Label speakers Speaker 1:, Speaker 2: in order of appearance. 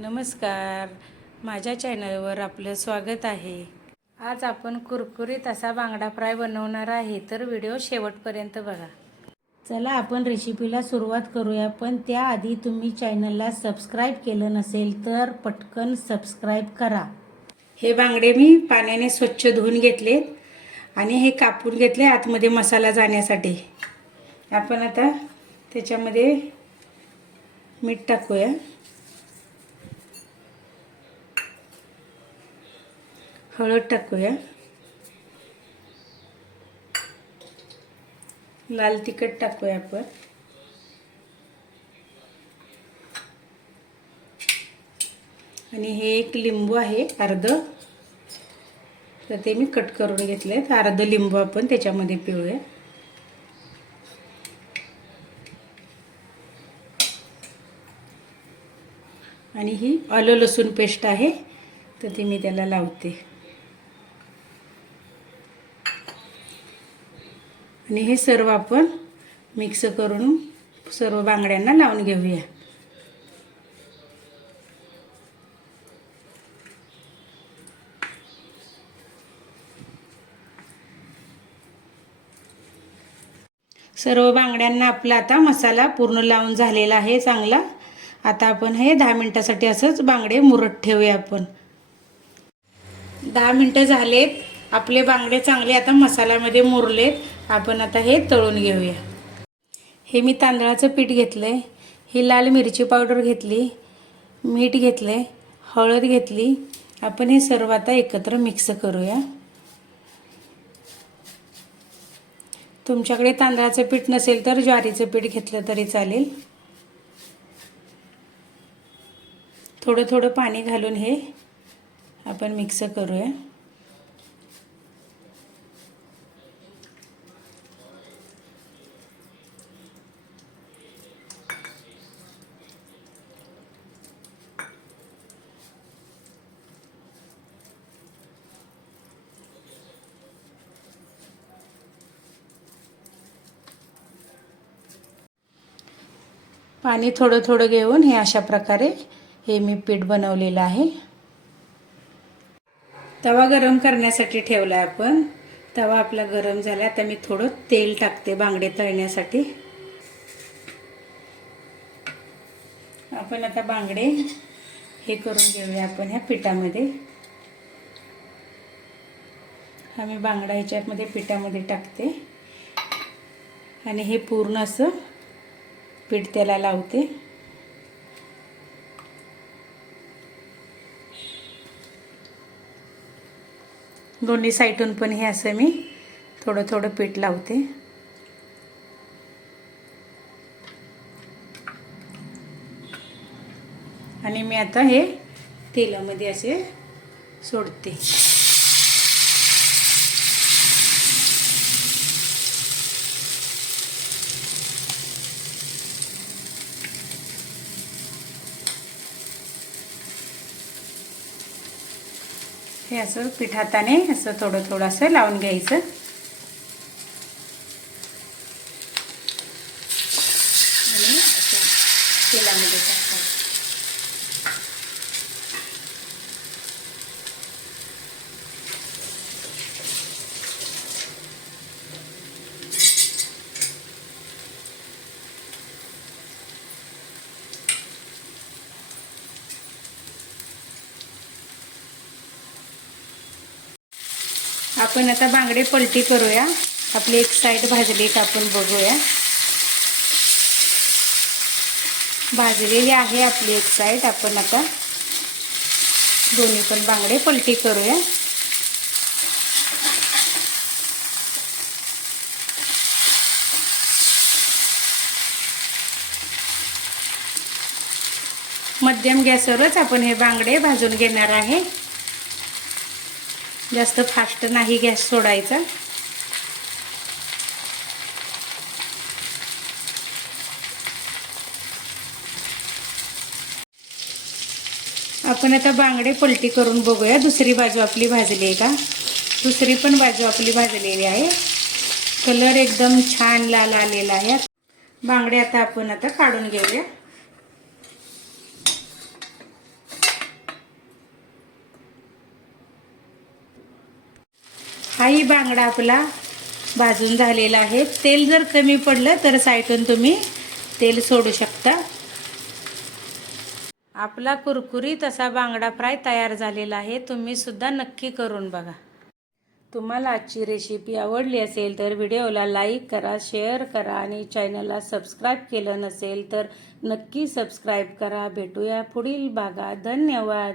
Speaker 1: नमस्कार. माझ्या चॅनलवर आपलं स्वागत आहे. आज आपण कुरकुरीत असा बांगडा फ्राय बनवणार आहे तर व्हिडिओ शेवटपर्यंत बघा. चला आपण रेसिपीला सुरुवात करूया पण त्याआधी तुम्ही चॅनलला सबस्क्राईब केलं नसेल तर पटकन सबस्क्राईब करा. हे बांगडे मी पाण्याने स्वच्छ धुवून घेतले आणि हे कापून घेतले आतमध्ये मसाला जाण्यासाठी. आपण आता त्याच्यामध्ये मीठ टाकूया. हळद टाकूया. लाल तिखट टाकूया आपण. आणि हे एक लिंबू आहे अर्ध. तर ते मी कट करून घेतले अर्ध लिंबू आपण त्याच्यामध्ये पिळूया. आणि ही आलं लसूण पेस्ट आहे तर ती मी त्याला लावते. आणि हे सर्व आपण मिक्स करून सर्व बांगड्यांना लावून घेऊया. सर्व बांगड्यांना आपला आता मसाला पूर्ण लावून झालेला आहे चांगला. आता आपण हे दहा मिनटासाठी असंच बांगडे मुरत ठेवूया आपण. दहा मिनटं झालेत. आपले बांगडे चांगले आता मसाल्यामध्ये मुरलेत. आपण आता हे तळून घेऊया. हे मी तांदळाचं पीठ घेतलं आहे ही लाल मिरची पावडर घेतली मीठ घेतलं आहे हळद घेतली. आपण हे सर्व आता एकत्र मिक्स करूया. तुमच्याकडे तांदळाचं पीठ नसेल तर ज्वारीचं पीठ घेतलं तरी चालेल. थोडं थोडं पाणी घालून हे आपण मिक्स करूया. पाणी थोडं थोडं घेऊन हे अशा प्रकारे हे मी पीठ बनवलेलं आहे. तवा गरम करण्यासाठी ठेवला आहे आपण. तवा आपला गरम झाला आता मी थोडं तेल टाकते बांगडे तळण्यासाठी. आपण आता बांगडे हे करून घेऊया आपण ह्या पिठामध्ये. हा मी बांगडा ह्याच्यामध्ये पिठामध्ये टाकते. आणि हे पूर्ण असं पीठ त्याला लावते. दोन्ही साईडून पण हे असं मी थोडं थोडं पीठ लावते. आणि मी आता हे तेलामध्ये असे सोडते. हे असं पीठ हाताने असं थोडं थोडं असं लावून घ्यायचं. आणि तेलामध्ये आपण आता बांगडे पलटी करूया. आपली एक साईड भाजली का आपण बघूया. भाजलेली आहे आपली एक साईड आपण आता दोन्ही पण बांगडे पलटी करूया. मध्यम गॅसवरच आपण हे बांगडे भाजून घेणार आहे. जास्त फास्ट नाही गॅस सोडायचा. आपण आता बांगडे पलटी करून बघूया. दुसरी बाजू आपली भाजली आहे का? दुसरी पण बाजू आपली भाजलेली आहे. कलर एकदम छान लाल आलेला आहे. बांगडे आता आपण आता काढून घेऊया. हाही बांगडा आपला भाजून झालेला आहे. तेल जर कमी पडलं तर साईटून तुम्ही तेल सोडू शकता. आपला कुरकुरीत असा बांगडा फ्राय तयार झालेला आहे. तुम्ही सुद्धा नक्की करून बघा. तुम्हाला आजची रेसिपी आवडली असेल तर व्हिडिओला लाईक करा शेअर करा आणि चॅनलला सबस्क्राईब केलं नसेल तर नक्की सबस्क्राईब करा. भेटूया पुढील भागात. धन्यवाद.